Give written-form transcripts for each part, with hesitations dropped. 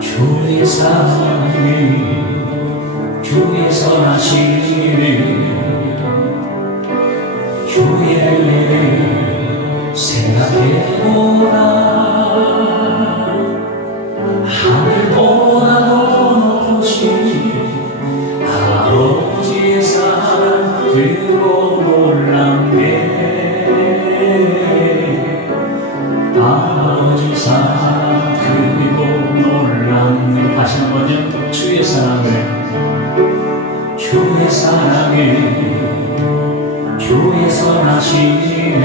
주의 사랑을 주의 선하심을 주의 은혜를 생각해보라. 하늘보다 더 높으신 아버지의 사랑 들고 놀랍네. 아버지 사랑 들고 놀랍네. 다시 한번요. 주의 사랑을 주의 선하심을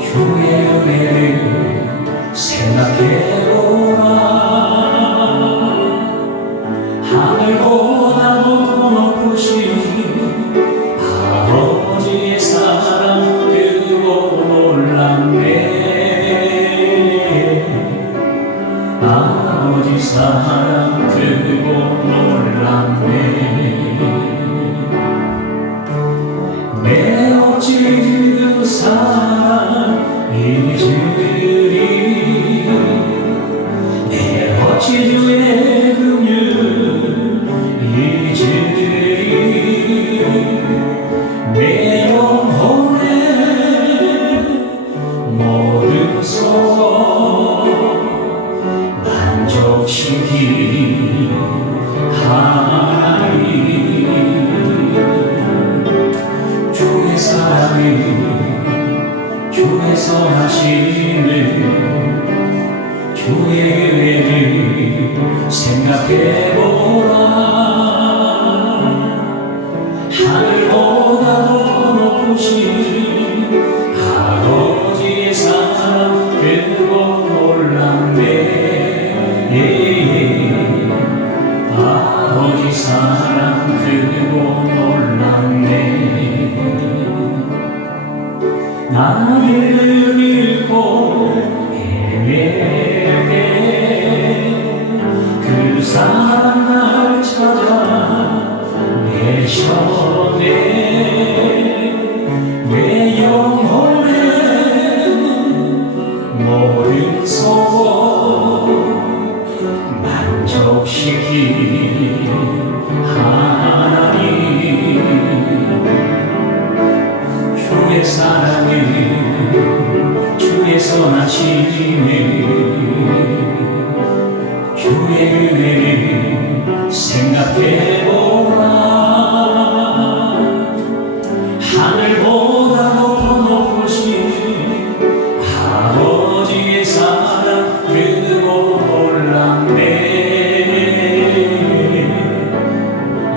주의 은혜를 생각해보라. 하늘보다 더 높으신 아버지의 사랑 들고 놀랍네. 아버지 사랑 들고 놀랍네. 내 어찌 그 사랑 잊으리. 내 어찌 주의 긍휼 잊으리. 내 영혼의 모든 소원 만족시키리 하나님. 주의 사랑을 주의 선하심을 주의 은혜를 생각해보라. 하늘보다 더 높으신 아버지의 사랑 들고 놀랍네. 아버지 사랑 들고 놀랍네. 나를 잃고 헤맬 때 그 사랑 날 찾아 내셔내. 내 영혼의 모든 소원 만족시키리 하나님. 주의 사랑을 주의 선하심을 주의 은혜를 생각해보라. 하늘보다 더 높으신 아버지의 사랑 들고 놀랍네.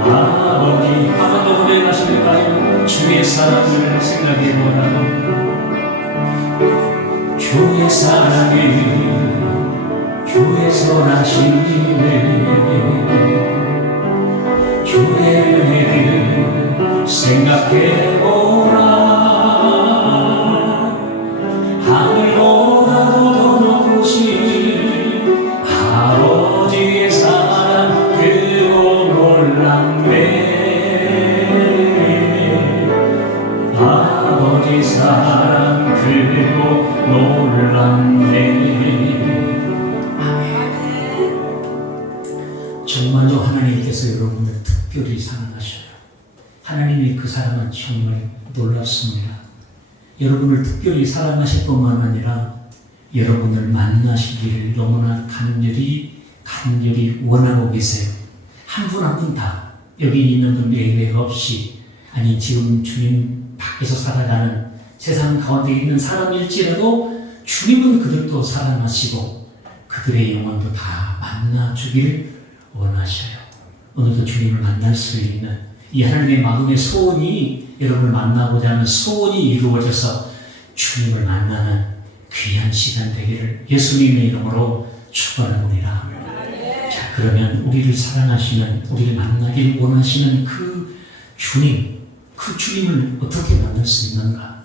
아버지 한번더 고백하실까요? 주의 사랑을 생각해보라. 주의 사랑을 주의 선하심을 주의 은혜를 생각해보라. 하늘보다 더 높으신 아버지의 사랑 들고 놀랍네. 아버지 사랑 들고 놀랍네. 정말로 하나님께서 여러분을 특별히 사랑하셔요. 하나님의 그 사랑은 정말 놀랍습니다. 여러분을 특별히 사랑하실 뿐만 아니라 여러분을 만나시기를 너무나 간절히 원하고 계세요. 한 분 한 분 다, 여기 있는 분 예외 없이, 아니 지금 주님 밖에서 살아가는 세상 가운데 있는 사람일지라도 주님은 그들도 사랑하시고 그들의 영혼도 다 만나주기를 원하셔요. 오늘도 주님을 만날 수 있는 이 하나님의 마음의 소원이, 여러분을 만나고자 하는 소원이 이루어져서 주님을 만나는 귀한 시간 되기를 예수님의 이름으로 축원합니다. 자, 그러면 우리를 사랑하시는, 우리를 만나길 원하시는 그 주님을 어떻게 만날 수 있는가?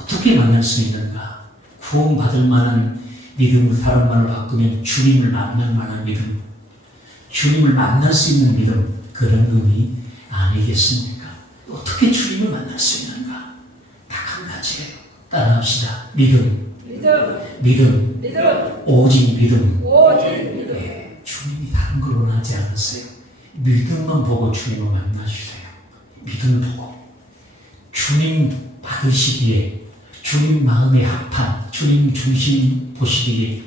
어떻게 만날 수 있는가? 구원받을 만한 믿음을, 다른 말로 바꾸면 주님을 만날 만한 믿음, 주님을 만날 수 있는 믿음, 그런 의미 아니겠습니까? 어떻게 주님을 만날 수 있는가? 딱 한 가지예요. 따라합시다. 믿음. 믿음. 오직 믿음. 오직 주님이 다른 걸 원하지 않으세요. 믿음만 보고 주님을 만나주세요. 믿음 보고 주님 받으시기에, 주님 마음에 합한 주님 중심 보시기에,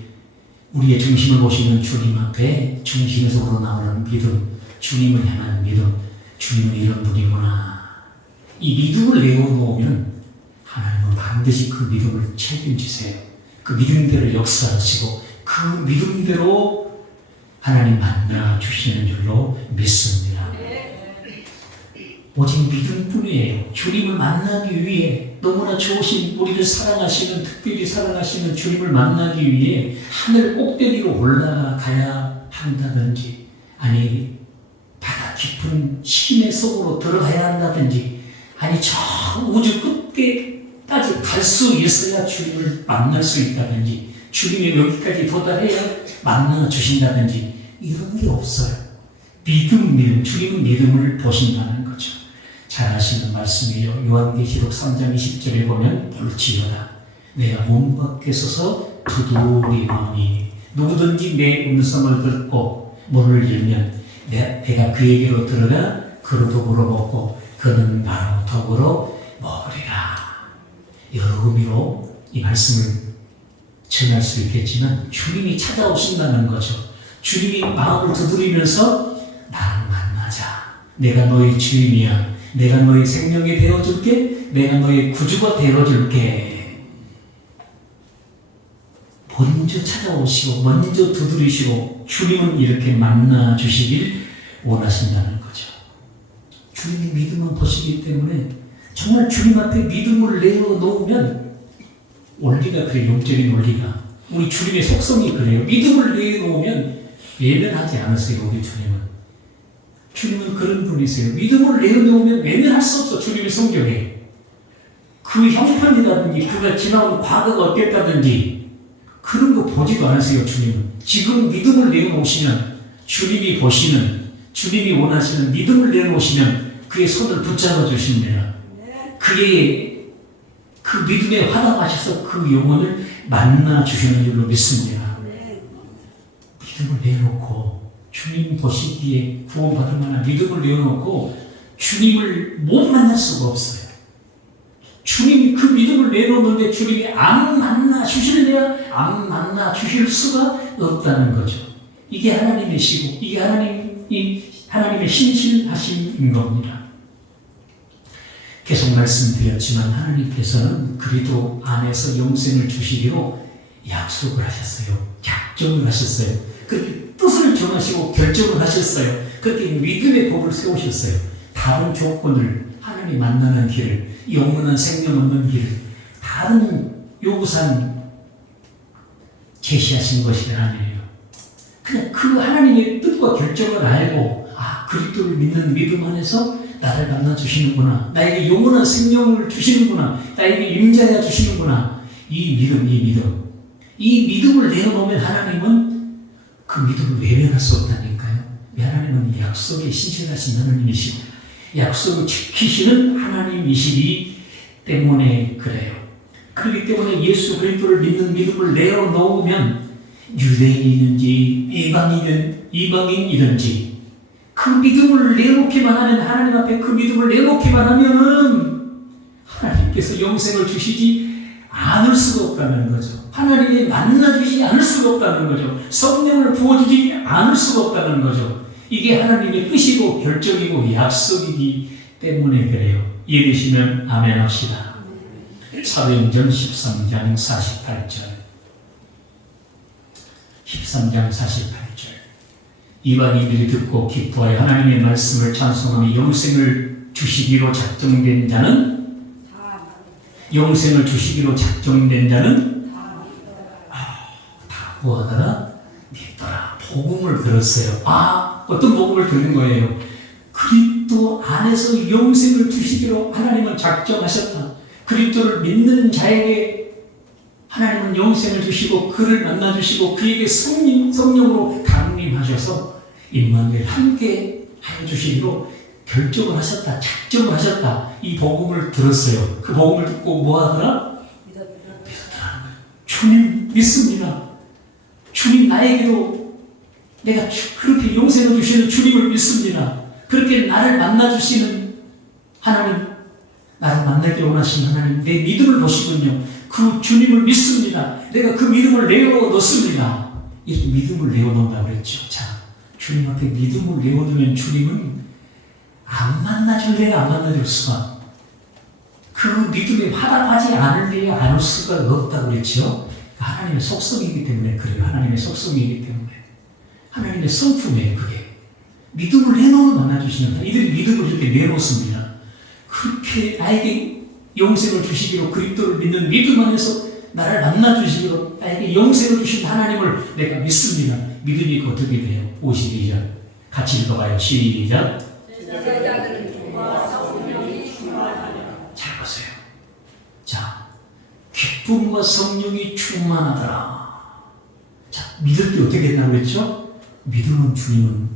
우리의 중심을 보시는 주님 앞에 중심에서 우러나오는 믿음, 주님을 향한 믿음, 주님은 이런 분이구나. 이 믿음을 내어놓으면 하나님은 반드시 그 믿음을 책임지세요. 그 믿음대로 역사하시고 그 믿음대로 하나님 만나 주시는 줄로 믿습니다. 오직 믿음뿐이에요. 주님을 만나기 위해, 너무나 좋으신, 우리를 사랑하시는, 특별히 사랑하시는 주님을 만나기 위해 하늘 꼭대기로 올라가야 한다든지, 아니 바다 깊은 심해 속으로 들어가야 한다든지, 아니 저 우주 끝까지 갈 수 있어야 주님을 만날 수 있다든지, 주님이 여기까지 도달해야 만나 주신다든지, 이런 게 없어요. 믿음, 주님은 믿음을 보신다는 거죠. 잘 아시는 말씀이요. 요한계시록 3장 20절에 보면 볼지어다 내가 문 밖에 서서 두드리노니 누구든지 내 음성을 듣고 문을 열면 내가 그에게로 들어가 그로 더불어 먹고 그는 나로 더불어 먹으리라. 여러 의미로 이 말씀을 전할 수 있겠지만 주님이 찾아오신다는 거죠. 주님이 마음을 두드리면서 나랑 만나자. 내가 너의 주인이야. 내가 너의 생명이 되어줄게. 내가 너의 구주가 되어줄게. 먼저 찾아오시고 먼저 두드리시고 주님은 이렇게 만나 주시길 원하신다는 거죠. 주님이 믿음을 보시기 때문에 정말 주님 앞에 믿음을 내어놓으면, 원리가 그래요. 영적인 원리가, 우리 주님의 속성이 그래요. 믿음을 내어놓으면 외면하지 않으세요. 우리 주님은 그런 분이세요. 믿음을 내어놓으면 외면할 수 없어. 주님의 성격에 그 형편이라든지 그가 지나온 과거가 어땠다든지 그런 거 보지도 않으세요. 주님은 지금 믿음을 내어놓으시면, 주님이 보시는, 주님이 원하시는 믿음을 내어놓으시면 그의 손을 붙잡아 주십니다. 그의 그 믿음에 화답하셔서 그 영혼을 만나 주시는 줄로 믿습니다. 믿음을 내어놓고 주님 보시기에 구원받을 만한 믿음을 내어놓고 주님을 못 만날 수가 없어요. 주님이 그 믿음을 내놓는데 주님이 안 만나 주실래야 안 만나 주실 수가 없다는 거죠. 이게 하나님이시고 이게 하나님의 신실하심인 겁니다. 계속 말씀드렸지만 하나님께서는 그리스도 안에서 영생을 주시기로 약속을 하셨어요. 작정을 하셨어요. 그렇게 뜻을 정하시고 결정을 하셨어요. 그렇게 믿음의 법을 세우셨어요. 다른 조건을, 하나님 만나는 길을, 영원한 생명 얻는 길을, 다른 요구사항 제시하신 것이 아니에요. 그냥 그 하나님의 뜻과 결정을 알고, 그리스도를 믿는 믿음 안에서 나를 만나 주시는구나, 나에게 영원한 생명을 주시는구나, 나에게 임자야 주시는구나, 이 믿음을 내어놓으면 하나님은 그 믿음을 외면할 수 없다니까요. 하나님은 약속에 신실하신 하나님이시고 약속을 지키시는 하나님이시기 때문에 그래요. 그렇기 때문에 예수 그리스도를 믿는 믿음을 내어놓으면 유대인이든지 이방인이든지 그 믿음을 내놓기만 하면, 하나님 앞에 그 믿음을 내놓기만 하면은 하나님께서 영생을 주시지 않을 수가 없다는 거죠. 하나님이 만나주지 않을 수가 없다는 거죠. 성령을 부어주지 않을 수가 없다는 거죠. 이게 하나님의 뜻이고 결정이고 약속이기 때문에 그래요. 이해되시면 아멘 합시다. 사도행전 13장 48절 13장 48절 이방인들이 듣고 기뻐하여 하나님의 말씀을 찬송하며 영생을 주시기로 작정된 자는 다 구하더라 믿더라. 복음을 들었어요. 어떤 복음을 듣는 거예요? 그리스도 안에서 영생을 주시기로 하나님은 작정하셨다. 그리스도를 믿는 자에게 하나님은 영생을 주시고 그를 만나주시고 그에게 성령으로 강림하셔서 임마누엘 함께 하여 주시기로 결정을 하셨다. 작정을 하셨다. 이 복음을 들었어요. 그 복음을 듣고 뭐 하더라? 믿었더라. 주님 믿습니다. 주님 나에게도 내가 그렇게 영생을 주시는 주님을 믿습니다. 그렇게 나를 만나주시는 하나님, 나를 만나기 원하시는 하나님, 내 믿음을 보시군요. 그 주님을 믿습니다. 내가 그 믿음을 내어놓습니다. 이렇게 믿음을 내어놓는다고 그랬죠. 자, 주님 앞에 믿음을 내어두면 주님은 안 만나줄래야 안 만나줄 수가, 그 믿음에 화답하지 않을래야 안 올 수가 없다고 그랬죠. 하나님의 속성이기 때문에 그래요. 하나님의 속성이기 때문에. 하나님의 성품이에요, 그게. 믿음을 내놓으면 만나주시는, 이들이 믿음을 이렇게 내놓습니다. 그렇게 나에게 영생을 주시기로, 그리스도를 믿는 믿음 안에서 나를 만나주시기로 나에게 영생을 주신 하나님을 내가 믿습니다. 믿음이 어떻게 돼요? 52절 같이 읽어봐요. 시작. 잘 보세요. 자, 기쁨과 성령이 충만하더라. 자, 믿을 때 어떻게 된다고 그랬죠? 믿음은 주님은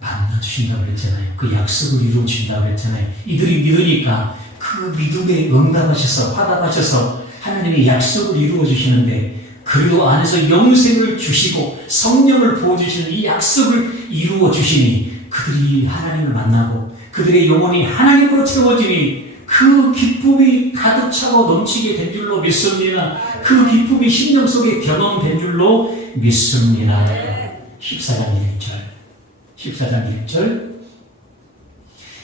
만나주신다고 그랬잖아요. 그 약속을 이루어주신다고 그랬잖아요. 이들이 믿으니까 그 믿음에 응답하셔서 화답하셔서 하나님의 약속을 이루어주시는데, 그 안에서 영생을 주시고 성령을 부어주시는 이 약속을 이루어주시니 그들이 하나님을 만나고 그들의 영혼이 하나님으로 채워지니 그 기쁨이 가득 차고 넘치게 된 줄로 믿습니다. 그 기쁨이 심령 속에 경험된 줄로 믿습니다. 14장 1절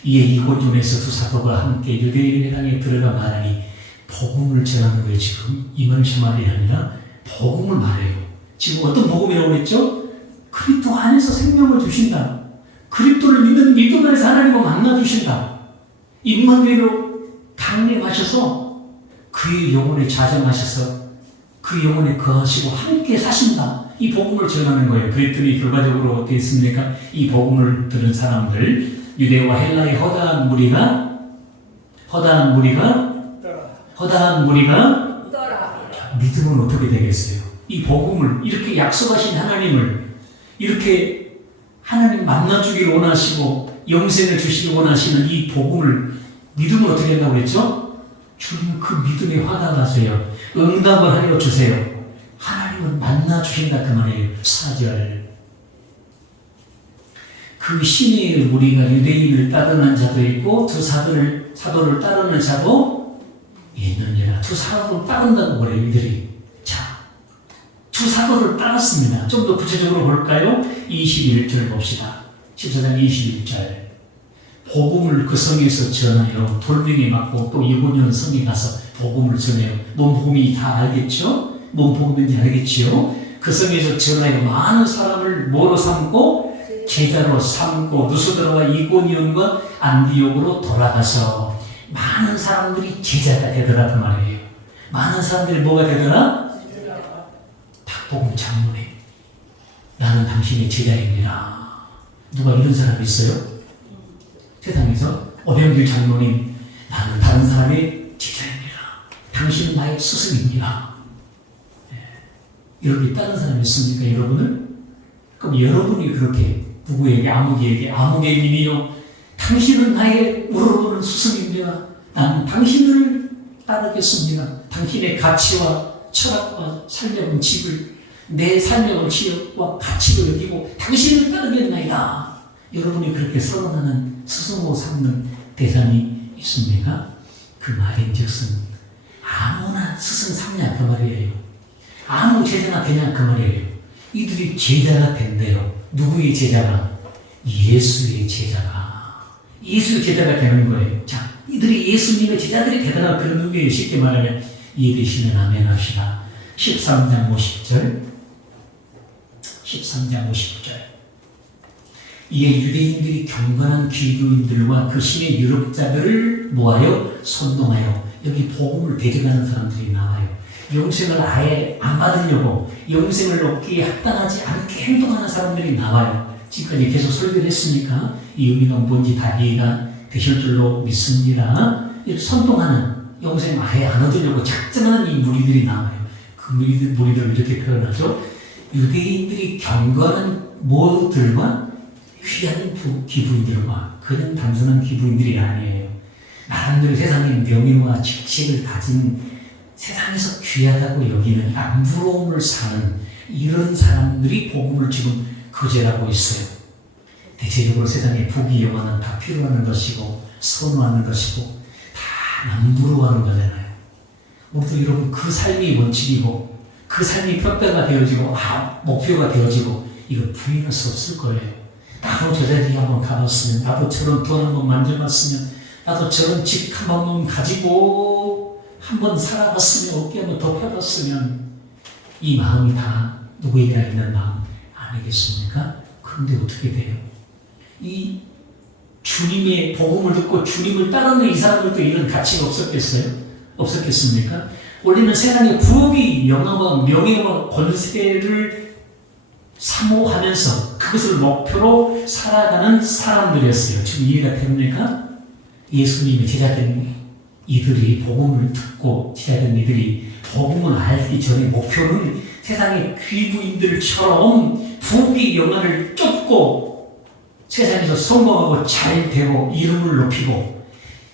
이에 이고존에서 두 사도가 함께 유대인의 땅에 들어가 말하니, 복음을 전하는 거예요. 지금 이만시 말이 아니라 복음을 말해요. 지금 어떤 복음이라고 했죠? 그리스도 안에서 생명을 주신다. 그리스도를 믿는 믿음 안에서 하나님을 만나주신다. 임마누엘로 강림하셔서 그의 영혼에 자정하셔서 그 영혼에 거하시고 함께 사신다. 이 복음을 전하는 거예요. 그랬더니 결과적으로 어떻게 했습니까? 이 복음을 들은 사람들, 유대와 헬라의 허다한 무리가 믿음은 어떻게 되겠어요? 이 복음을, 이렇게 약속하신 하나님을, 이렇게 하나님 만나주길 원하시고 영생을 주시길 원하시는 이 복음을, 믿음을 어떻게 한다고 그랬죠? 주님 그 믿음에 화답하세요. 응답을 하여 주세요. 하나님을 만나주신다 그 말이에요. 4절 그 신의 무리가 유대인을 따르는 자도 있고 두 사도를 따르는 자도 있느니라. 두 사도를 따른다고 그래요, 이들이. 자, 두 사도를 따랐습니다. 좀 더 구체적으로 볼까요? 21절 봅시다. 14장 21절. 복음을 그 성에서 전하여 돌멩이 맞고 또 이고니온 성에 가서 복음을 전해요. 뭔 복음이 다 알겠죠? 뭔 복음인지 알겠지요? 그 성에서 전하여 많은 사람을 뭐로 삼고? 제자로 삼고 누스드라와 이고니온과 안디옥으로 돌아가서 많은 사람들이 제자가 되더라 그 말이에요. 많은 사람들이 뭐가 되더라? 박복음 장로님, 나는 당신의 제자입니다. 누가 이런 사람이 있어요? 세상에서 오병길 장로님, 나는 다른 사람의 제자입니다. 당신은 나의 스승입니다. 여러분이 다른 사람이 있습니까, 여러분은? 그럼 여러분이 그렇게 누구에게, 아무개에게 님이요, 당신은 나의 우러러보는 스승입니다. 나는 당신을 따르겠습니다. 당신의 가치와 철학과 살려본 집을, 내 살려본 지역과 가치를 여기고 당신을 따르겠나이다. 여러분이 그렇게 선언하는 스승으로 삼는 대상이 있습니까? 그 말인즉슨 아무나 스승 삼냐 그 말이에요. 아무 제자나 되냐 그 말이에요. 이들이 제자가 된대요. 누구의 제자가? 예수의 제자가. 예수의 제자가 되는 거예요. 자, 이들이 예수님의 제자들이 되더라 그런 의미예요. 쉽게 말하면 이해되시면 아멘 합시다. 13장 50절. 이에 유대인들이 경건한 기교인들과 그 신의 유력자들을 모아여 선동하여, 여기 복음을 대적하는 사람들이 나와요. 영생을 아예 안 받으려고, 영생을 얻기에 합당하지 않게 행동하는 사람들이 나와요. 지금까지 계속 설교를 했으니까 이 의미가 뭔지 다 이해가 되실 줄로 믿습니다. 이렇게 선동하는, 영생 아예 안 얻으려고 작정하는 이 무리들이 나와요. 그 무리들을 이렇게 표현하죠. 유대인들이 경건한 모들과 귀한 기부인들과, 그런 단순한 기부인들이 아니에요. 나름대로 세상의 명예와 직책을 가진 세상에서 귀하다고 여기는 안부러움을 사는 이런 사람들이 복음을 지금 거절하고 있어요. 대체적으로 세상에 부귀 영화는 다 필요하는 것이고 선호하는 것이고 다 남부러워하는 거잖아요. 우리도 여러분 그 삶이 원칙이고 그 삶이 뼈대가 되어지고 목표가 되어지고 이거 부인할 수 없을 거예요. 나도 저 자리에 한번 가봤으면, 나도 저런 돈 한번 만져봤으면, 나도 저런 집 한 번만 가지고 한번 살아봤으면, 어깨 한번 덮여봤으면, 이 마음이 다 누구에게나 있는 마음 아니겠습니까? 그런데 어떻게 돼요? 이 주님의 복음을 듣고 주님을 따르는 이 사람들도 이런 가치가 없었겠어요? 없었겠습니까? 원래는 세상의 부귀, 영화와 명예와 권세를 사모하면서 그것을 목표로 살아가는 사람들이었어요. 지금 이해가 됩니까? 예수님의 제자된 이들이 복음을 듣고 제자된 이들이 복음을 알기 전에 목표는 세상의 귀부인들처럼 부귀 영화를 쫓고 세상에서 성공하고 잘 되고 이름을 높이고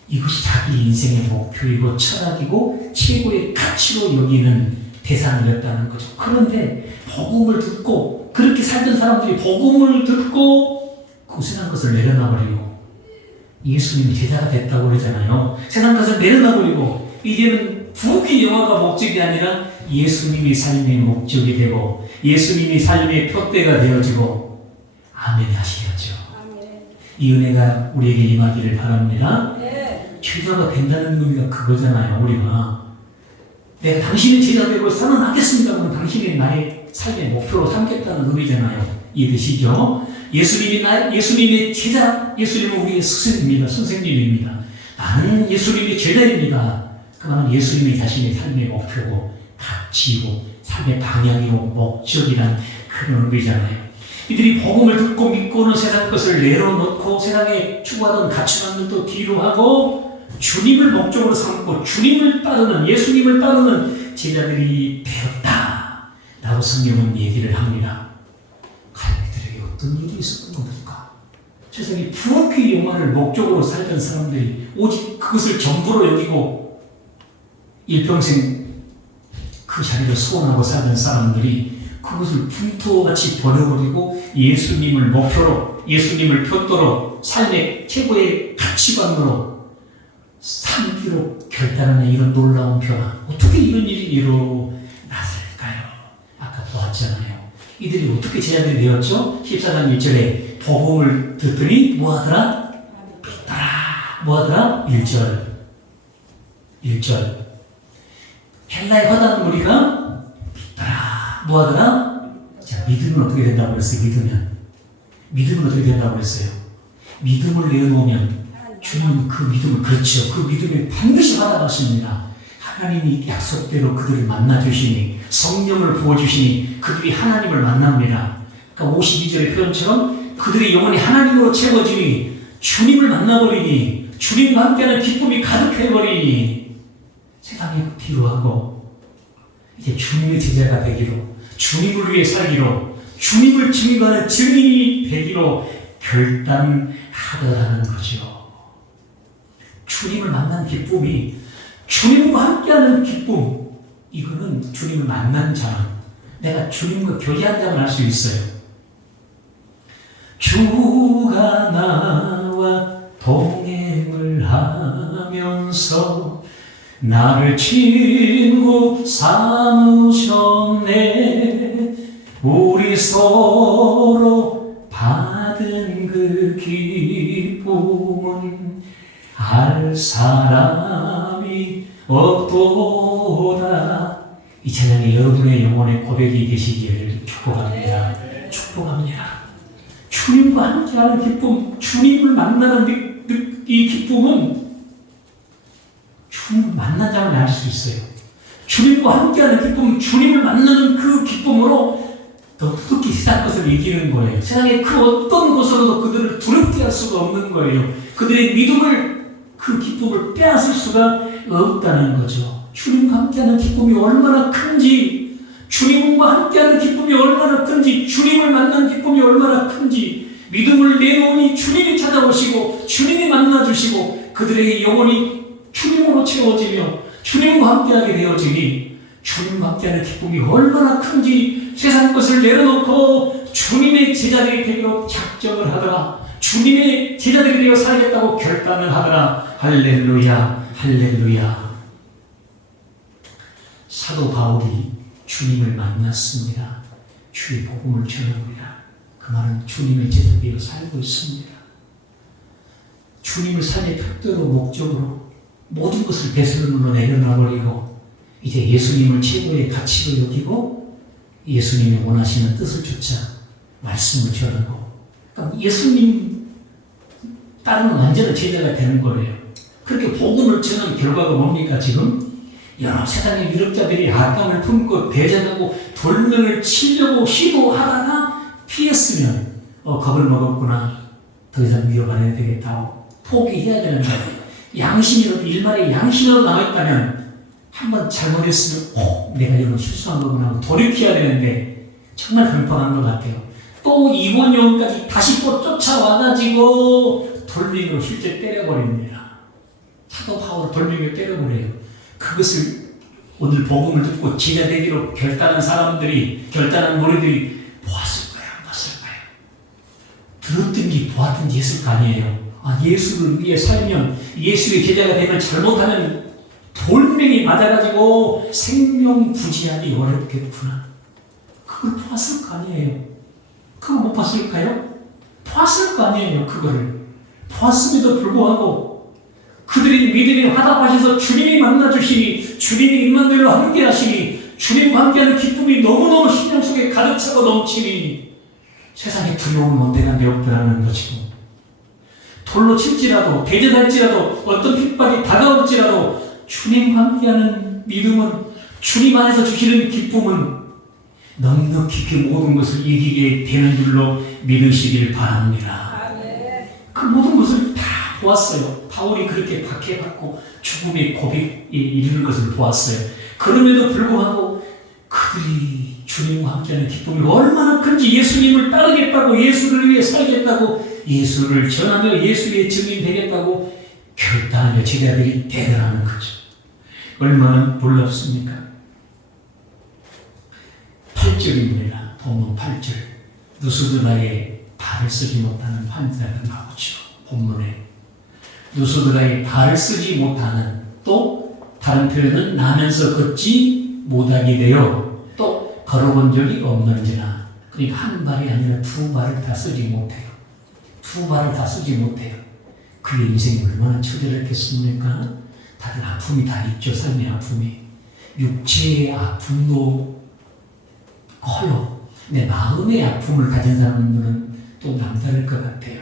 이것이 자기 인생의 목표이고 철학이고 최고의 가치로 여기는 대상이었다는 거죠. 그런데 복음을 듣고 그렇게 살던 사람들이 복음을 듣고 고생한 것을 내려놔버리고 예수님이 제자가 됐다고 그러잖아요. 세상 것을 내려놔버리고 이제는 부귀 영화가 목적이 아니라 예수님이 삶의 목적이 되고 예수님이 삶의 표대가 되어지고 아멘 하시겠죠. 이 은혜가 우리에게 임하기를 바랍니다. 제자가 된다는 의미가 그거잖아요. 우리가 내가 당신의 제자 되고 선언하겠습니다. 그러면 당신이 나의 삶의 목표로 삼겠다는 의미잖아요. 이해되시죠? 예수님의 제자, 예수님은 우리의 스승입니다. 선생님입니다. 나는 예수님의 제자입니다. 그 말은 예수님이 자신의 삶의 목표고 가치고 삶의 방향이고 목적이란 그런 의미잖아요. 이들이 복음을 듣고 믿고는 세상 것을 내려놓고 세상에 추구하던 가치관들도 뒤로 하고 주님을 목적으로 삼고 주님을 따르는 예수님을 따르는 제자들이 되었다 라고 성경은 얘기를 합니다. 과연 이들에게 어떤 일이 있었던 겁니까? 세상에 부귀 영화를 목적으로 살던 사람들이 오직 그것을 전부로 여기고 일평생 그 자리를 소원하고 살던 사람들이 그것을 풍토같이 버려버리고 예수님을 목표로 예수님을 표도로 삶의 최고의 가치관으로 삼기로 결단하는 이런 놀라운 변화. 어떻게 이런 일이 일어났을까요? 아까 보았잖아요. 이들이 어떻게 제자들이 되었죠? 14장 1절에 복음을 듣더니 뭐하더라? 믿더라. 뭐하더라? 1절 헬라의 허다한 무리가 믿더라. 뭐하더라? 자, 믿으면 어떻게 된다고 그랬어요? 믿으면 어떻게 된다고 그랬어요? 믿음을 내어놓으면 주님은 그 믿음을, 그렇죠. 그 믿음에 반드시 받아가십니다. 하나님이 약속대로 그들을 만나주시니, 성령을 부어주시니, 그들이 하나님을 만납니다. 그러니까 52절의 표현처럼 그들의 영혼이 하나님으로 채워지니, 주님을 만나버리니, 주님과 함께하는 기쁨이 가득해버리니, 세상에 뒤로 하고, 이제 주님의 제자가 되기로, 주님을 위해 살기로, 주님을 증거하는 증인이 되기로 결단하더라는 거죠. 주님을 만난 기쁨이 주님과 함께하는 기쁨, 이거는 주님을 만난 자만, 내가 주님과 교제한 자만 알 수 있어요. 주가 나와 동행을 하면서 나를 친구 삼으셨네. 우리 서로 받은 그 기쁨은 알 사람이 없도다. 이 찬양에 여러분의 영혼의 고백이 되시기를 축복합니다. 축복합니다. 주님과 함께하는 기쁨, 주님을 만나는 이 기쁨은 주님을 만난 자만 알 수 있어요. 주님과 함께하는 기쁨, 주님을 만나는 그 기쁨으로 어떻게 세상 것을 이기는 거예요. 세상의 그 어떤 것으로도 그들을 두렵게 할 수가 없는 거예요. 그들의 믿음을, 그 기쁨을 빼앗을 수가 없다는 거죠. 주님과 함께하는 기쁨이 얼마나 큰지, 주님과 함께하는 기쁨이 얼마나 큰지, 주님을 만난 기쁨이 얼마나 큰지, 믿음을 내놓으니 주님이 찾아오시고 주님이 만나주시고 그들에게 영혼이 주님으로 채워지며 주님과 함께하게 되어지니 주님과 함께하는 기쁨이 얼마나 큰지 세상 것을 내려놓고 주님의 제자들이 되기로 작정을 하더라. 주님의 제자들이 되어 살겠다고 결단을 하더라. 할렐루야, 할렐루야. 사도 바울이 주님을 만났습니다. 주의 복음을 전합니다. 그 말은 주님의 제자들이 살고 있습니다. 주님을 삶의 특대로 목적으로 모든 것을 배설물로 내려놔버리고 이제 예수님을 최고의 가치로 여기고 예수님이 원하시는 뜻을 쫓아 말씀을 전하고, 그러니까 예수님 따르는 완전한 제자가 되는 거예요. 그렇게 복음을 전한 결과가 뭡니까? 지금 여러 세상의 유력자들이 악감을 품고 대적하고 돌면을 치려고 시도하다가 피했으면 겁을 먹었구나, 더 이상 위협 안 해도 되겠다, 포기해야 되는 거예요. 양심이라도, 일말의 양심이라도 남아있다면 한번 잘못했으면 내가 이런 실수한 거구나 하고 돌이켜야 되는데 정말 불편한 것 같아요. 또 이번 영까지 다시 또 쫓아와가지고 돌멩이로 실제 때려버립니다. 사도 바울 돌멩이로 때려버려요. 그것을 오늘 복음을 듣고 제자 되기로 결단한 사람들이, 결단한 무리들이 보았을까요? 안 봤을까요? 들었든지 보았든지 했을 거 아니에요. 예수를 위해 살면, 예수의 제자가 되면 잘못하면 돌멩이 맞아가지고 생명부지하기 어렵겠구나. 그걸 보았을 거 아니에요. 그거 못 봤을까요? 보았을 거 아니에요. 그거를 보았음에도 불구하고 그들이 믿음에 화답하셔서 주님이 만나주시니, 주님이 임마누엘로 함께 하시니, 주님과 함께하는 기쁨이 너무너무 심령 속에 가득 차고 넘치니 세상에 두려운 원대가 내 없더라는 것이고, 돌로 칠지라도, 대적할지라도, 어떤 핍박이 다가올지라도 주님과 함께하는 믿음은, 주님 안에서 주시는 기쁨은 넉넉히 그 모든 것을 이기게 되는 줄로 믿으시길 바랍니다. 그 모든 것을 다 보았어요. 바울이 그렇게 박해받고 죽음의 고비에 이르는 것을 보았어요. 그럼에도 불구하고 그들이 주님과 함께하는 기쁨이 얼마나 큰지, 예수님을 따르겠다고, 예수를 위해 살겠다고, 예수를 전하며 예수의 증인 되겠다고 결단하며 제자들이 대단하는 거죠. 얼마나 놀랍습니까? 8절입니다. 본문 8절. 누수드라의 발을 쓰지 못하는 환자가 나오죠. 본문에 누수드라의 발을 쓰지 못하는, 또 다른 표현은 나면서 걷지 못하게 되어 또 걸어본 적이 없는지라. 그러니까 한 발이 아니라 두 발을 다 쓰지 못해요. 두 발을 다 쓰지 못해요. 그의 인생이 얼마나 처절했겠습니까? 다들 아픔이 다 있죠. 삶의 아픔이. 육체의 아픔도 커요. 근데 마음의 아픔을 가진 사람들은 또 남다를 것 같아요.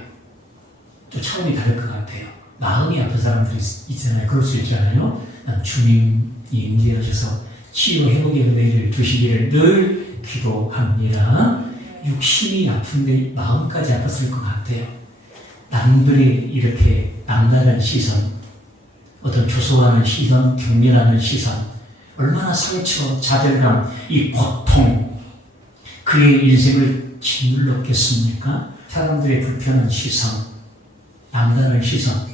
또 차원이 다를 것 같아요. 마음이 아픈 사람들이 있잖아요. 그럴 수 있잖아요. 난 주님이 임재하셔서 치유 회복의 은혜를 주시기를 늘 기도합니다. 육신이 아픈데 마음까지 아팠을 것 같아요. 남들이 이렇게 남다른 시선, 어떤 조소하는 시선, 경멸하는 시선, 얼마나 상처, 좌절감, 이 고통, 그의 인생을 짓눌렀겠습니까? 사람들의 불편한 시선, 남다른 시선,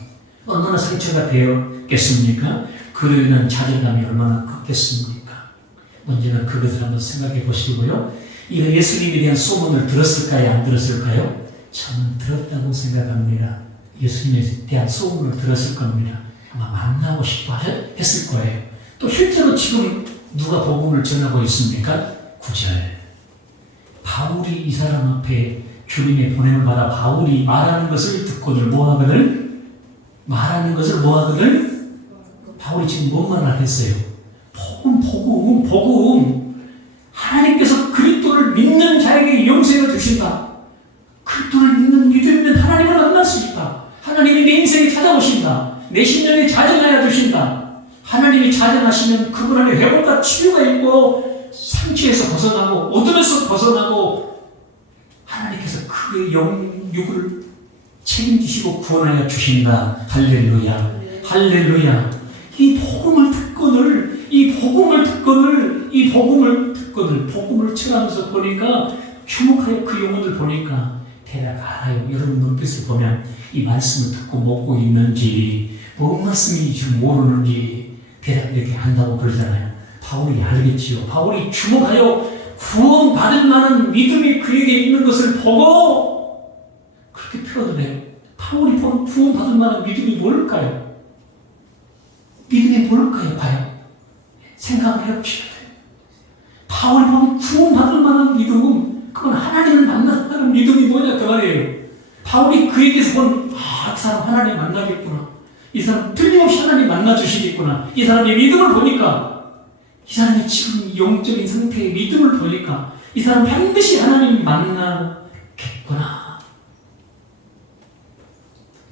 얼마나 상처가 되었겠습니까? 그로 인한 좌절감이 얼마나 컸겠습니까? 먼저는 그것을 한번 생각해 보시고요. 이거 예수님에 대한 소문을 들었을까요? 안 들었을까요? 저는 들었다고 생각합니다. 예수님에 대한 소문을 들었을 겁니다. 아마 만나고 싶어 했을 거예요. 또 실제로 지금 누가 복음을 전하고 있습니까? 9절. 바울이 이 사람 앞에 주님의 보냄을 받아 바울이 말하는 것을 듣고는 뭐하거든? 말하는 것을 뭐하거든? 바울이 지금 뭔 말을 하겠어요? 복음. 하나님께서 그리스도를 믿는 자에게 영생을 주신다. 그리스도를 믿는 믿으면 하나님을 만날 수 있다. 하나님이 내 인생에 찾아오신다. 내 심령에 자정하여 주신다. 하나님이 자정하시면 그분 안에 회복과 치유가 있고 상처에서 벗어나고 어둠에서 벗어나고 하나님께서 그의 영육을 책임지시고 구원하여 주신다. 할렐루야. 할렐루야. 이 복음을 복음을 쳐가면서 보니까, 주목하여 그 영혼을 보니까 대답 알아요. 여러분 눈빛을 보면 이 말씀을 듣고 먹고 있는지, 뭔 말씀인지 좀 모르는지 대답 이렇게 한다고 그러잖아요. 바울이 알겠지요. 바울이 주목하여 구원받을 만한 믿음이 그에게 있는 것을 보고 그렇게 표현을 해요. 바울이 본 구원받을 만한 믿음이 뭘까요? 믿음이 뭘까요? 과연 생각을 해보셔야 돼요. 바울이 본 구원받을 만한 믿음은 그건 하나님을 만나는 믿음이 뭐냐 그 말이에요. 바울이 그에게서 본 그 사람 하나님 만나겠구나. 이 사람 틀림없이 하나님 만나주시겠구나. 이 사람의 믿음을 보니까 이 사람의 지금 영적인 상태의 믿음을 보니까 이 사람 반드시 하나님 만나겠구나.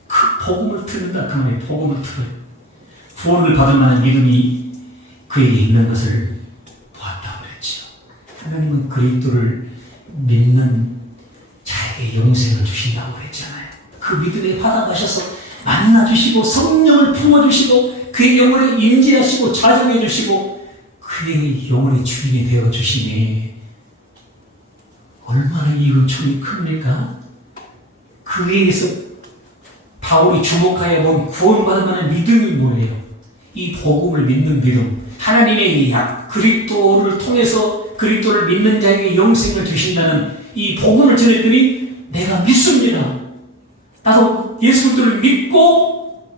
그 복음을 듣는다 그 말이에요. 복음을 들어요. 구원을 받을 만한 믿음이 그에게 있는 것을 보았다고 그랬죠. 하나님은 그리스도를 믿는 자에게 영생을 주신다고 그랬잖아요. 그 믿음에 받아가셔서 만나주시고 성령을 부어주시고 그의 영혼에 임재하시고 자정해주시고 그의 영혼의 주인이 되어주시니 얼마나 이 은총이 큽니까? 그에게서 바울이 주목하여 본 구원받을 만한 믿음이 뭐예요? 이 복음을 믿는 믿음, 하나님의 그리스도를 통해서 그리스도를 믿는 자에게 영생을 주신다는 이 복음을 전했더니 내가 믿습니다. 나도 예수 그리스도를 믿고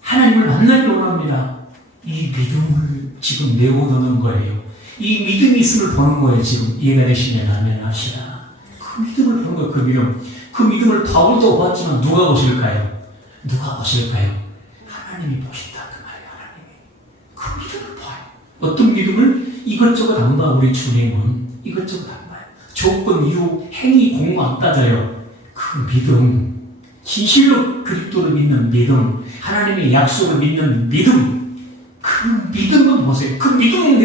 하나님을 만나기 원합니다. 이 믿음을 지금 내어놓는 거예요. 이 믿음이 있음을 보는 거예요. 지금 이해가 되시면 아멘 합시다. 그 믿음을 보는 거예요. 그 믿음을 바울도 보았지만 누가 보실까요? 누가 보실까요? 하나님이 보신다 그 말이에요. 하나님이 그 믿음을 봐요. 어떤 믿음을 이것저것 안 봐. 우리 주님은 이것저것 안 봐요. 조건, 이유, 행위, 공부 안 따져요. 그 믿음, 진실로 그리스도를 믿는 믿음, 하나님의 약속을 믿는 믿음, 그 믿음을 보세요. 그 믿음을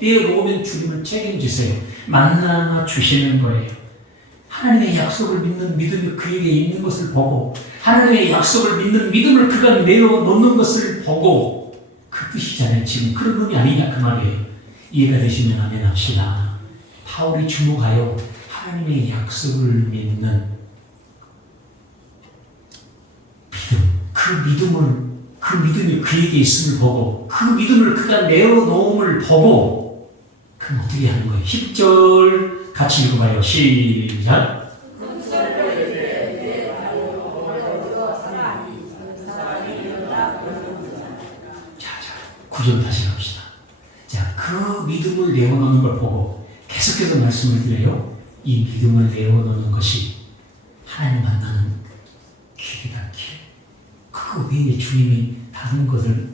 내어놓으면 주님을 책임지세요. 만나 주시는 거예요. 하나님의 약속을 믿는 믿음이 그에게 있는 것을 보고 하나님의 약속을 믿는 믿음을 그가 내어놓는 것을 보고 그 뜻이잖아요. 지금 그런 의미 아니냐 그 말이에요. 이해가 되시면 아멘 합시다. 바울이 주목하여 하나님의 약속을 믿는 그 믿음이 그에게 있음을 보고 그 믿음을 그가 내어놓음을 보고 그럼 어떻게 하는 거예요? 10절 같이 읽어봐요. 시작. 자, 9절 다시 갑시다. 자, 그 믿음을 내어놓는 걸 보고 계속해서 말씀을 드려요. 이 믿음을 내어놓는 것이 하나님 만나는 길이다. 그 외에 주님이 다른 것을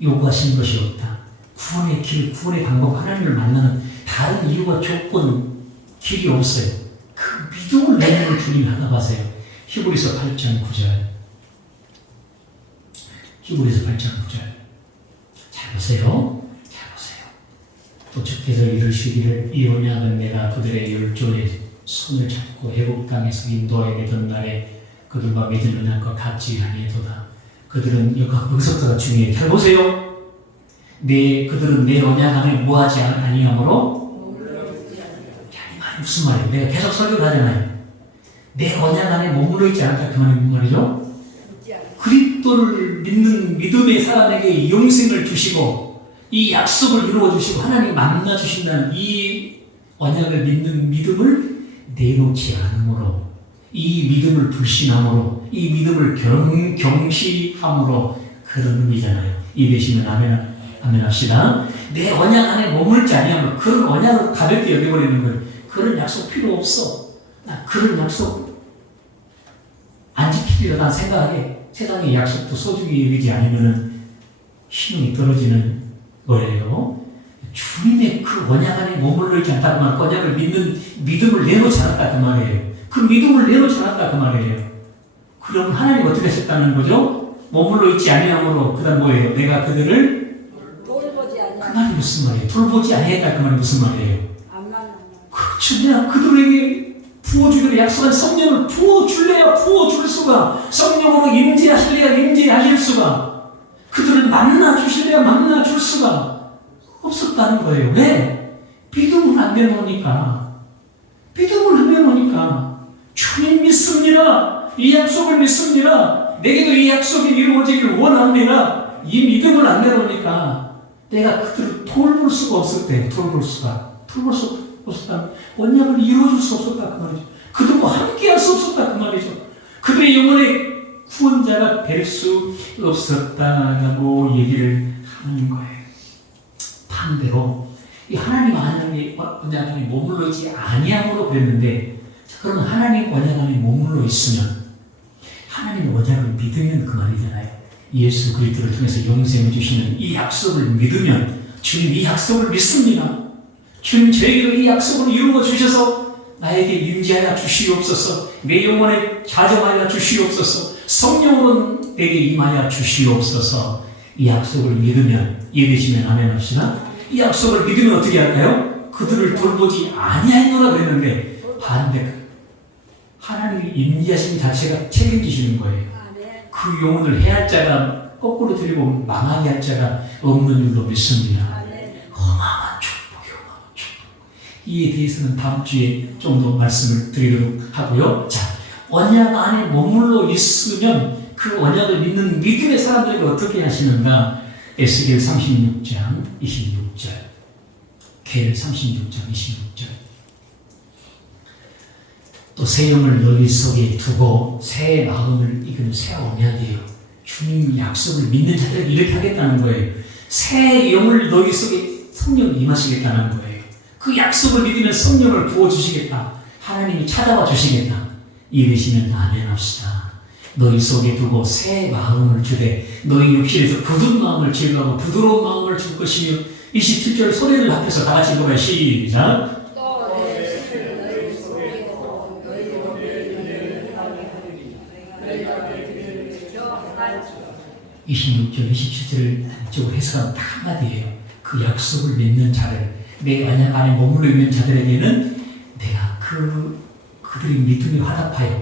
요구하시는 것이 없다. 구원의 길, 구원의 방법, 하나님을 만나는 다른 이유와 조건, 길이 없어요. 그 믿음을 내는 걸 주님이 하나 봐세요. 히브리서 8장 9절. 히브리서 8장 9절. 잘 보세요. 잘 보세요. 도착해서 이르시기를 이 언약은 내가 그들의 열조에 손을 잡고 애굽 땅에서 인도하여 내던 날에 그들과 맺은 언약과 같지 아니하도다. 그들은 여기서부터가 중요해요. 잘 보세요. 그들은 내 언약 안에 뭐하지 아니하므로 이 말이 무슨 말이에요? 내가 계속 설교를 하잖아요. 내 언약 안에 머물러 있지 않다 그 말이 무슨 말이죠? 그리스도를 믿는 믿음의 사람에게 영생을 주시고 이 약속을 이루어 주시고 하나님 만나 주신다는 이 언약을 믿는 믿음을 내놓지 않으므로 이 믿음을 불신함으로 이 믿음을 경시함으로 그런 의미잖아요. 이해되시면 아멘 합시다. 내 언약 안에 머물지 아니하면 그런 언약을 가볍게 여겨버리는 거예요. 그런 약속 필요 없어. 나 그런 약속 안 지키리라 난 생각하게 세상의 약속도 소중히 여기지 않으면 힘이 떨어지는 거예요. 주님의 그 언약 안에 머물러 있지 않다는 말, 언약을 믿는 믿음을 내놓지 않았다 그 말이에요. 그 믿음을 내놓지 않았다 그 말이에요. 그럼 하나님 어떻게 하셨다는 거죠? 머물러 있지 아니하므로 그다음 뭐예요? 내가 그들을 돌보지 아니하다. 그 말이 무슨 말이에요? 돌보지 아니했다 그 말이 무슨 말이에요? 그렇죠. 내가 그들에게 부어주기로 약속한 성령을 부어줄래야 부어줄 수가, 성령으로 임재하실래야 임재하실 수가, 그들을 만나주실래야 만나줄 수가 없었다는 거예요. 왜? 믿음을 안 내놓으니까. 믿음을 안 내놓으니까. 주님 믿습니다. 이 약속을 믿습니다. 내게도 이 약속이 이루어지길 원합니다. 이 믿음을 안 내놓으니까 내가 그들을 돌볼 수가 없었대. 돌볼 수가 없었다. 언약을 이루어줄 수 없었다 그 말이죠. 그들과 함께할 수 없었다 그 말이죠. 그들의 영혼의 구원자가 될 수 없었다라고 얘기를 하는 거예요. 반대로 이 하나님 언약 안에 머물러 있지 아니함으로 그랬는데, 그러면 하나님 언약 안에 머물러 있으면 하나님의 언약을 믿으면 그 말이잖아요. 예수 그리스도를 통해서 영생을 주시는 이 약속을 믿으면, 주님 이 약속을 믿습니다. 주님 저에게도 이 약속을 이루어 주셔서 나에게 임재하여 주시옵소서. 내 영혼에 자정하여 주시옵소서. 성령으로 내게 임하여 주시옵소서. 이 약속을 믿으면, 이해되시면 아멘 합시다. 이 약속을 믿으면 어떻게 할까요? 그들을 돌보지 아니하노라 그랬는데, 반대 하나님이 임재하신 자체가 책임지시는 거예요. 그 영혼을 해할 자가 거꾸로 드리고 망하게 할 자가 없는 줄로 믿습니다. 어마어마한 축복이요. 이에 대해서는 다음 주에 좀 더 말씀을 드리도록 하고요. 자, 언약 안에 머물러 있으면 그 언약을 믿는 믿음의 사람들에게 어떻게 하시는가? 에스겔 36장 26절, 계열 36장 26절. 또 새 영을 너희 속에 두고 새 마음을 이끄는 새 언약이에요. 주님 약속을 믿는 자들에게 이렇게 하겠다는 거예요. 새 영을 너희 속에 성령이 임하시겠다는 거예요. 그 약속을 믿으면 성령을 부어주시겠다. 하나님이 찾아와 주시겠다. 이러시면 아멘 합시다. 너희 속에 두고 새 마음을 주되 너희 육신에서 굳은 마음을 제거하고 부드러운 마음을 줄 것이며, 27절 소리를 합해서 다 같이 읽어봐요. 시작. 26절, 27절을 한쪽으로 해석하면 딱 한마디예요. 그 약속을 믿는 자들, 내 언약 안에 머물러 있는 자들에게는 내가 그들의 믿음이 화답하여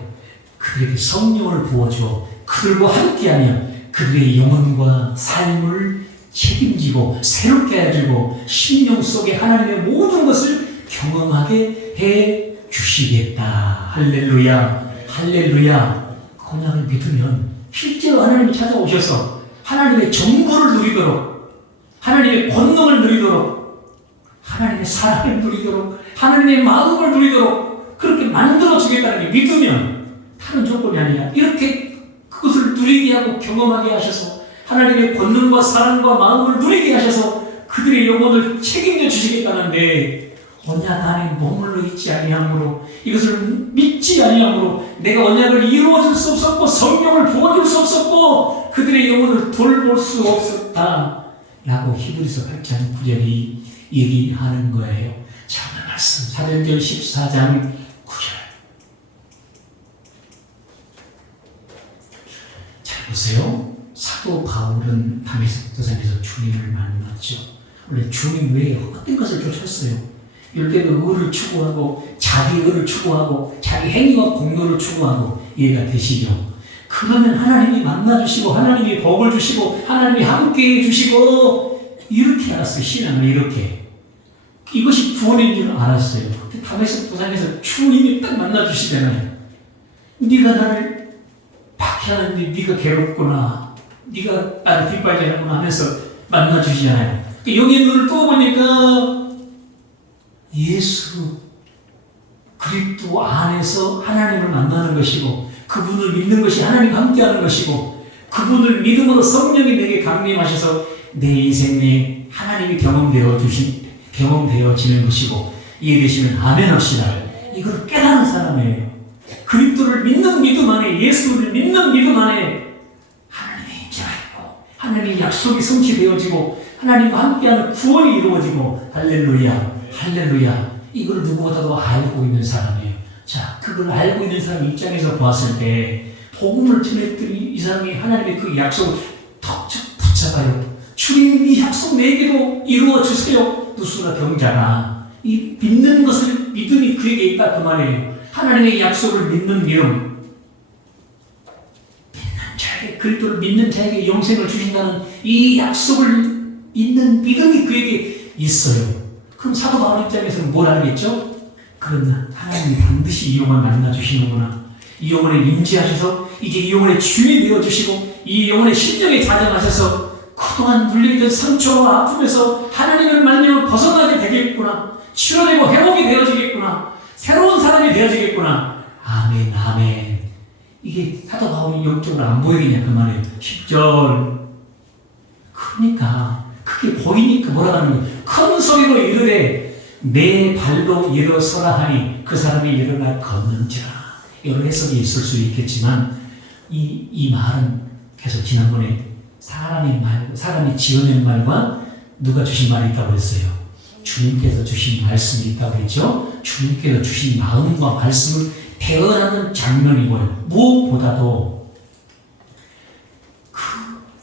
그들에게 성령을 부어주어 그들과 함께하며 그들의 영혼과 삶을 책임지고 새롭게 해주고 심령 속에 하나님의 모든 것을 경험하게 해 주시겠다. 할렐루야, 할렐루야. 그 언약을 믿으면 실제로 하나님이 찾아오셔서 하나님의 정부를 누리도록, 하나님의 권능을 누리도록, 하나님의 사랑을 누리도록, 하나님의 마음을 누리도록 그렇게 만들어주겠다는 게 믿으면, 다른 조건이 아니라 이렇게 그것을 누리게 하고 경험하게 하셔서 하나님의 권능과 사랑과 마음을 누리게 하셔서 그들의 영혼을 책임져 주시겠다는데, 언약 안에 머물러 있지 아니함으로, 이것을 믿지 아니함으로 내가 언약을 이루어줄 수 없었고 성령을 부어줄 수 없었고 그들의 영혼을 돌볼 수 없었다 라고 히브리서 8장 9절이 얘기하는 거예요. 자, 오늘 말씀 사도행전 14장 9절. 잘 보세요. 사도 바울은 다메섹 도상에서 주님을 만났죠. 원래 주님 외에 헛된 것을 쫓았어요. 열대로 의를 추구하고 자기 의를 추구하고 자기 행위와 공로를 추구하고, 이해가 되시죠? 그러면 하나님이 만나주시고 하나님이 복을 주시고 하나님이 함께해 주시고 이렇게 알았어요. 신앙을 이렇게. 이것이 구원인 줄 알았어요. 다메섹 도상에서 주님이 딱 만나주시잖아요. 네가 나를 박해하는데 네가 괴롭구나, 네가 나를 뒷발질하구나 하면서 만나주시잖아요. 여기 눈을 떠보니까 예수 그리스도 안에서 하나님을 만나는 것이고, 그분을 믿는 것이 하나님과 함께하는 것이고, 그분을 믿음으로 성령이 내게 강림하셔서 내 인생에 하나님이 경험되어지는 것이고, 이해되시면 아멘 합시다. 이걸 깨닫는 사람이에요. 그리스도를 믿는 믿음 안에, 예수를 믿는 믿음 안에 하나님의 임재가 있고 하나님의 약속이 성취되어지고 하나님과 함께하는 구원이 이루어지고, 할렐루야, 할렐루야. 이걸 누구보다도 알고 있는 사람이에요. 자, 그걸 알고 있는 사람 입장에서 보았을 때 복음을 전했더니 이 사람이 하나님의 그 약속을 턱쭉 붙잡아요. 주님 이 약속 내게도 이루어 주세요. 누수나 병자나 이 믿는 것을, 믿음이 그에게 있다 그 말이에요. 하나님의 약속을 믿는 믿음, 믿는 자에게, 그리스도를 믿는 자에게 영생을 주신다는 이 약속을 있는 믿음이 그에게 있어요. 그럼 사도 바울 입장에서는 뭘 알겠죠? 그러나 하나님이 반드시 이 영혼을 만나주시는구나. 이 영혼에 임재하셔서 이제 이 영혼의 주인이 되어주시고 이 영혼의 심령에 자정하셔서 그동안 물리던 상처와 아픔에서 하나님을 말미암아 벗어나게 되겠구나. 치료되고 회복이 되어지겠구나. 새로운 사람이 되어지겠구나. 아멘, 아멘. 이게 사도 바울이 영적으로 안 보이겠냐 그 말이에요. 10절. 그러니까 그게 보이니까 뭐라 하는 거예요. 큰 소리로 이르되 내 발도 일어서라 하니 그 사람이 일어나 걷는지라. 여러 해석이 있을 수 있겠지만 이 말은 계속 지난번에 사람이 지어낸 말과 누가 주신 말이 있다고 했어요. 주님께서 주신 말씀이 있다고 했죠. 주님께서 주신 마음과 말씀을 태어나는 장면이고요. 무엇보다도 그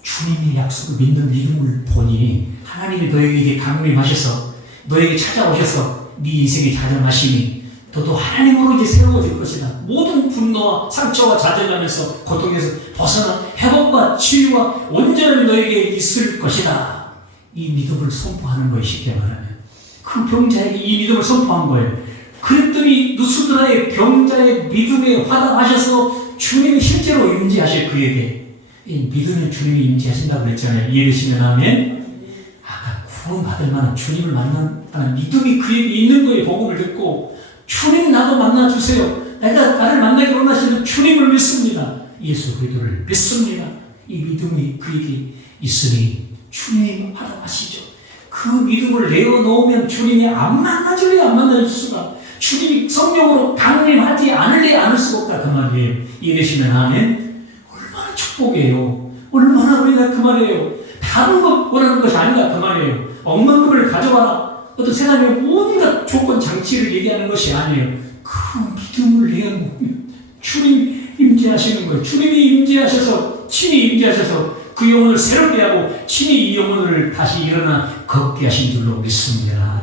주님의 약속을 믿는 믿음을 보니 하나님이 너에게 강림하셔서 너에게 찾아오셔서 네 인생의 자정하심이 너도 하나님으로 이제 새로워질 것이다. 모든 분노와 상처와 좌절감에서 고통에서 벗어나 회복과 치유와 온전함이 너에게 있을 것이다. 이 믿음을 선포하는 거예요. 쉽게 말하면 그 병자에게 이 믿음을 선포한 거예요. 그랬더니 누스드라의 병자의 믿음에 화답하셔서 주님이 실제로 임재하실 그에게 이 믿음의 주님이 임재하신다고 그랬잖아요. 이해되시면 하면 아까 구원받을 만한 주님을 만나는 믿음이 그에게 있는 거예요. 복음을 듣고 주님 나도 만나주세요. 나를 만나기 원하시는 주님을 믿습니다. 예수 그리스도를 믿습니다. 이 믿음이 그에게 있으니 주님이 화답하시죠. 그 믿음을 내어놓으면 주님이 안 만나줄래 안 만나줄 수가. 주님이 성령으로 강림하지 않을래 않을 수가 없다 그 말이에요. 이해되시면 하면 얼마나 축복이에요. 얼마나 우리가 그 말이에요. 다른 것 원하는 것이 아니다 그 말이에요. 억만 금을 가져와라. 어떤 세상의 온갖 조건 장치를 얘기하는 것이 아니에요. 그 믿음을 내어놓으면 주님 임재하시는 거예요. 주님이 임재하셔서 친히 임재하셔서 그 영혼을 새롭게 하고 친히 이 영혼을 다시 일어나 걷게 하신 줄로 믿습니다.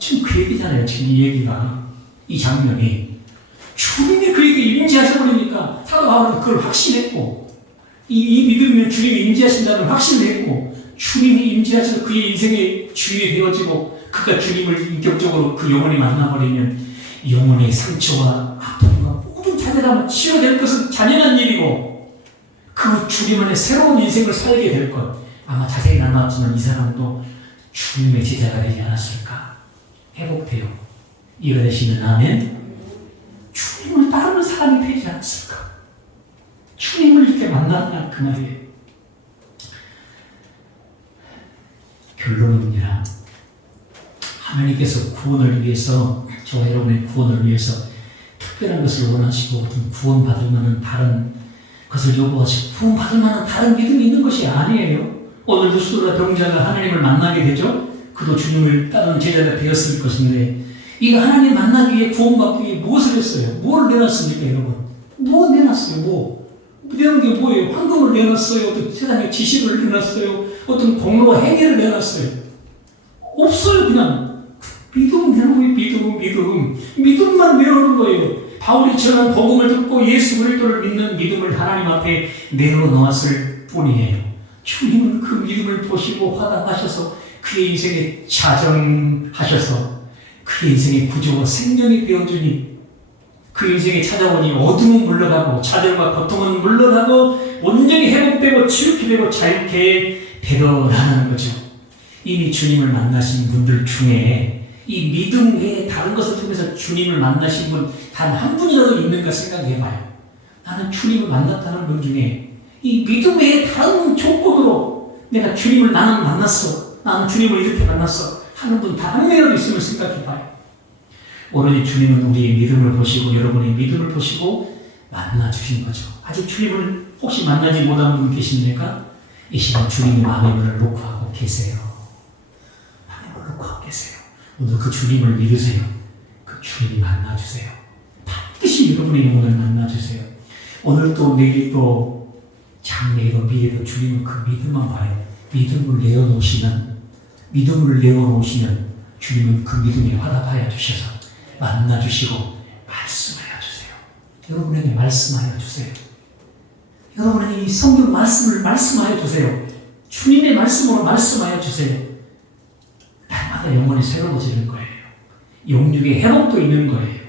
지금 그 얘기잖아요. 지금 이 얘기가 이 장면이 주님이 그에게 임재하셔버리니까 사도 바울은 그걸 확신했고 이 믿음이면 주님이 임재하신다는 확신을 했고 주님이 임재하셔서 그의 인생의 주인이 되어지고 그가 주님을 인격적으로 그 영혼이 만나버리면 영혼의 상처와 아픔과 모든 자잘함을 치유될 것은 잔인한 일이고 그 주님 안에 새로운 인생을 살게 될 것. 아마 자세히 나눴지만 이 사람도 주님의 제자가 되지 않았을까. 회복돼요. 이해가 되시면 아멘. 주님을 따르는 사람이 되지 않았을까. 주님을 이렇게 만났다 그 말이에요. 결론입니다. 하나님께서 구원을 위해서 저와 여러분의 구원을 위해서 특별한 것을 원하시고 어떤 구원받을 만한 다른 것을 요구하시고 구원받을 만한 다른 믿음이 있는 것이 아니에요. 오늘 누스드라 병자가 하나님을 만나게 되죠. 그도 주님을 따르는 제자가 되었을 것인데 이거 하나님 만나기 위해 구원받기 위해 무엇을 했어요? 뭘 내놨습니까 여러분? 뭐 내놨어요? 뭐? 내놓은 게 뭐예요? 황금을 내놨어요? 어떤 세상의 지식을 내놨어요? 어떤 공로와 행위를 내놨어요? 없어요. 그냥 믿음 내놓은 믿음만 내놓는 거예요. 바울이 전한 복음을 듣고 예수 그리스도를 믿는 믿음을 하나님 앞에 내어놓았을 뿐이에요. 주님은 그 믿음을 보시고 화답하셔서 그의 인생에 자정하셔서 그의 인생의 구조와 생명이 되어주니 그 인생에 찾아오니 어둠은 물러가고 좌절과 고통은 물러가고 온전히 회복되고 치유케 되고 자유케 되더라는 거죠. 이미 주님을 만나신 분들 중에 이 믿음 외에 다른 것을 통해서 주님을 만나신 분 단 한 분이라도 있는가 생각해봐요. 나는 주님을 만났다는 분 중에 이 믿음 외에 다른 조건으로 내가 주님을 나는 만났어. 나는 주님을 이렇게 만났어. 하는 분 단 한 명이라도 있으면 생각해봐요. 오로지 주님은 우리의 믿음을 보시고 여러분의 믿음을 보시고 만나주신 거죠. 아직 주님을 혹시 만나지 못한 분 계십니까? 이 시간 주님의 마음의 문을 놓고 하고 계세요. 마음의 문을 놓고 하고 계세요. 오늘 그 주님을 믿으세요. 그 주님이 만나주세요. 반드시 여러분의 영혼을 만나주세요. 오늘도 내일도 장래에도 미래도 주님은 그 믿음만 봐요. 믿음을 내어놓으시면 주님은 그 믿음에 화답하여 주셔서 만나주시고 말씀하여 주세요. 여러분에게 말씀하여 주세요. 여러분에게 이 성경 말씀을 말씀하여 주세요. 주님의 말씀으로 말씀하여 주세요. 날마다 영혼이 새로워지는 거예요. 영육의 회복도 있는 거예요.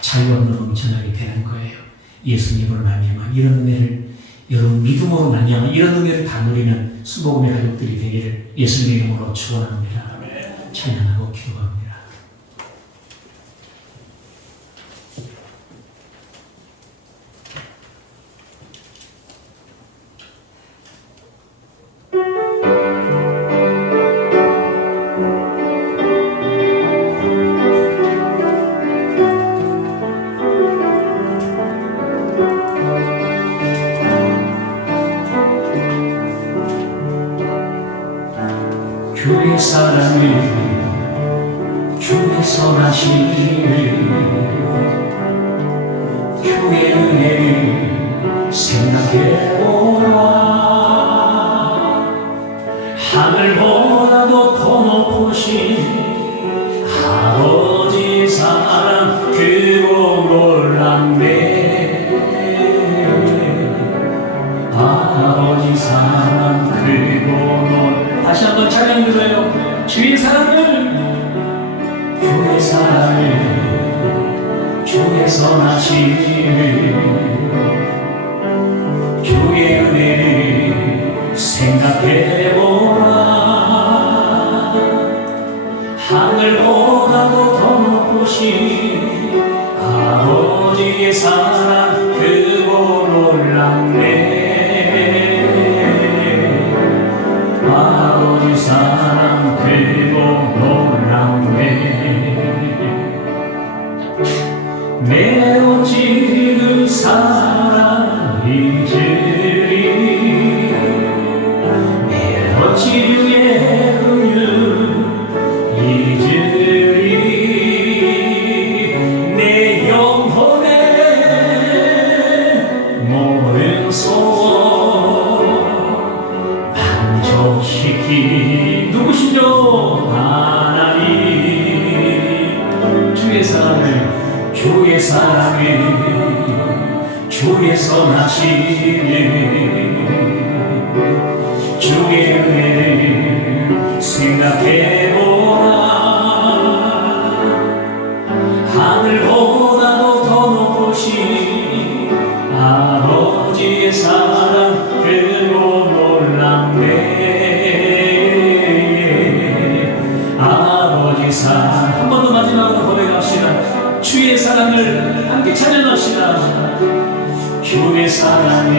자유와 넘쳐나게 되는 거예요. 예수님으로 말미암아 이런 은혜를 여러분 믿음으로 말미암아 이런 은혜를 다 누리면 수복음의 가족들이 되기를 예수님의 이름으로 축원합니다. 찬양하고 기도합니다. 주의 사랑을 주의 선하심을 주의 은혜를 생각해보라. 하늘보다도 더 높으신 아버지 사랑 그거 몰랐네. 아버지 사랑 그거 몰랐네. 다시 한번 찬양 들어요. 주의 사랑을 주의 선하심을 주의 은혜를 생각해보라. 하늘보다도 더 높으신 아버지의 사랑 그거 몰랐네. 아버지 사랑 그거 몰랐네. 내 오직 그 사랑 잊으리. 내 어찌 주의 은유 잊으리. 내 영혼의 모든 소원 만족시키 누구시죠? 하나님. 주의 사랑을 주의 선하심을 주의 은혜를 생각해보라. 하늘보다도 더 높으신 아버지의 사랑 그거 몰랐네. 아버지 사랑. 한 번 더 마지막으로 고백합시다. 주의 사랑을 함께 찬양합시다. 주의 사랑을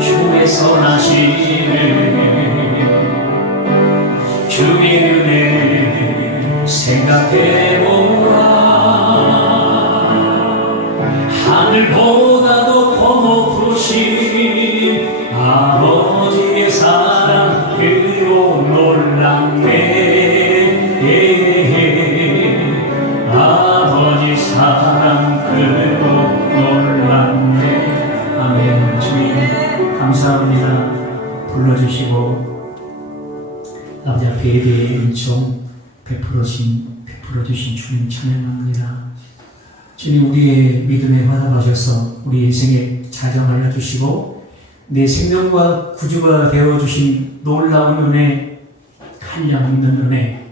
주의 선하심을 주의 은혜를 생각해보라. 하늘보다도 더 높으신 아버지의 사랑 그거 놀랍네. 아버지 사랑 그거 놀랍네. 아멘. 주님 감사합니다. 불러주시고 아버지 앞에 예배의 은총 베풀어주신 주님 찬양합니다. 주님 우리의 믿음에 화답하셔서 우리 인생에 자정을 해주시고 내 생명과 구주가 되어주신 놀라운 은혜, 한량 있는 은혜,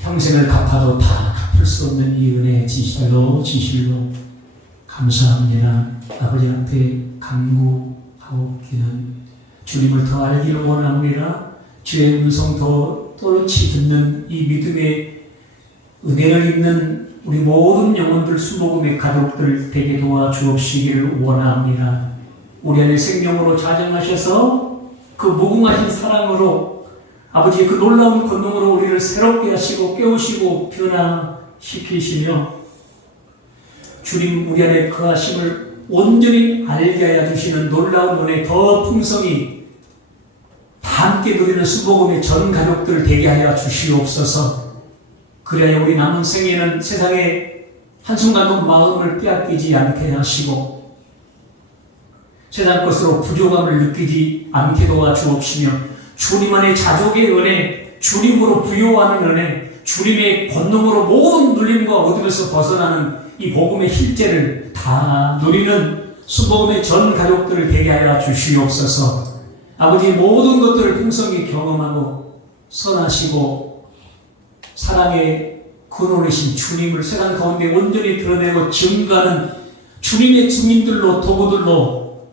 평생을 갚아도 다 갚을 수 없는 이 은혜 진실로 감사합니다. 아버지 앞에 간구하옵기는 주님을 더 알기를 원합니다. 주의 음성 더 또렷이 듣는 이 믿음의 은혜를 입는 우리 모든 영혼들 수복음의 가족들 되게 도와주옵시기를 원합니다. 우리 안에 생명으로 자정하셔서 그 무궁하신 사랑으로 아버지의 그 놀라운 권능으로 우리를 새롭게 하시고 깨우시고 변화시키시며 주님 우리 안에 그 하심을 온전히 알게 하여 주시는 놀라운 은혜 더 풍성히 다 함께 누리는 수복음의 전 가족들 되게 하여 주시옵소서. 그래야 우리 남은 생에는 세상에 한순간도 마음을 빼앗기지 않게 하시고 세상 것으로 부족함을 느끼지 않게 도와주옵시며 주님 안에 자족의 은혜, 주님으로 부요하는 은혜, 주님의 권능으로 모든 눌림과 어둠에서 벗어나는 이 복음의 실제를 다 누리는 수복음의 전 가족들을 되게 하여 주시옵소서. 아버지 모든 것들을 풍성히 경험하고 선하시고 사랑의 근원이신 주님을 세상 가운데 온전히 드러내고 증거하는 주님의 증인들로 도구들로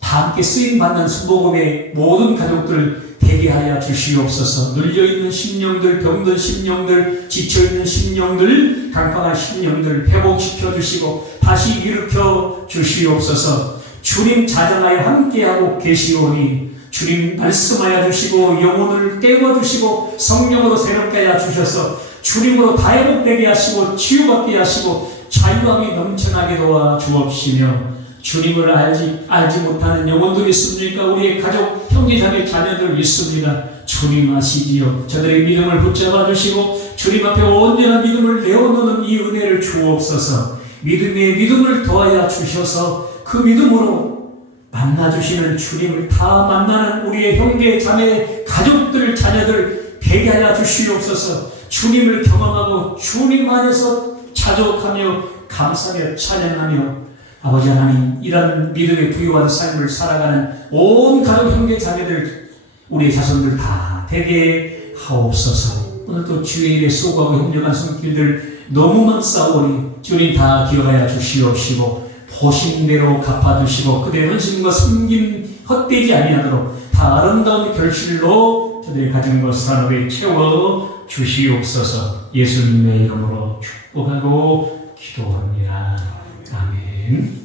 다 다 함께 쓰임받는 순복음의 모든 가족들 되게 하여 주시옵소서. 눌려있는 심령들, 병든 심령들, 지쳐있는 심령들, 강팍한 심령들 회복시켜 주시고 다시 일으켜 주시옵소서. 주님 자정하여 함께하고 계시오니 주님 말씀하여 주시고 영혼을 깨워주시고 성령으로 새롭게 하여 주셔서 주님으로 다 회복되게 하시고 치유받게 하시고 자유함이 넘쳐나게 도와 주옵시며 주님을 알지 못하는 영혼들이 있습니까? 우리의 가족, 형제자매, 자녀들 있습니다. 주님 아시지요. 저들의 믿음을 붙잡아 주시고 주님 앞에 온전한 믿음을 내어놓는 이 은혜를 주옵소서. 믿음에 믿음을 더하여 주셔서 그 믿음으로 만나주시는 주님을 다 만나는 우리의 형제, 자매, 가족들, 자녀들 되게 하여 주시옵소서. 주님을 경험하고 주님 안에서 자족하며 감사하며 찬양하며 아버지 하나님 이런 믿음의 부유한 삶을 살아가는 온 가족, 형제, 자매들 우리의 자손들 다 되게 하옵소서. 오늘도 주의 일에 수고하고 협력한 손길들 너무 많사오니 주님 다 기억하여 주시옵시고 보신대로 갚아주시고 그대의 헌신과 섬김 헛되지 아니하도록 다 아름다운 결실로 저들의 가진 것 산업에 채워 주시옵소서. 예수님의 이름으로 축복하고 기도합니다. 아멘.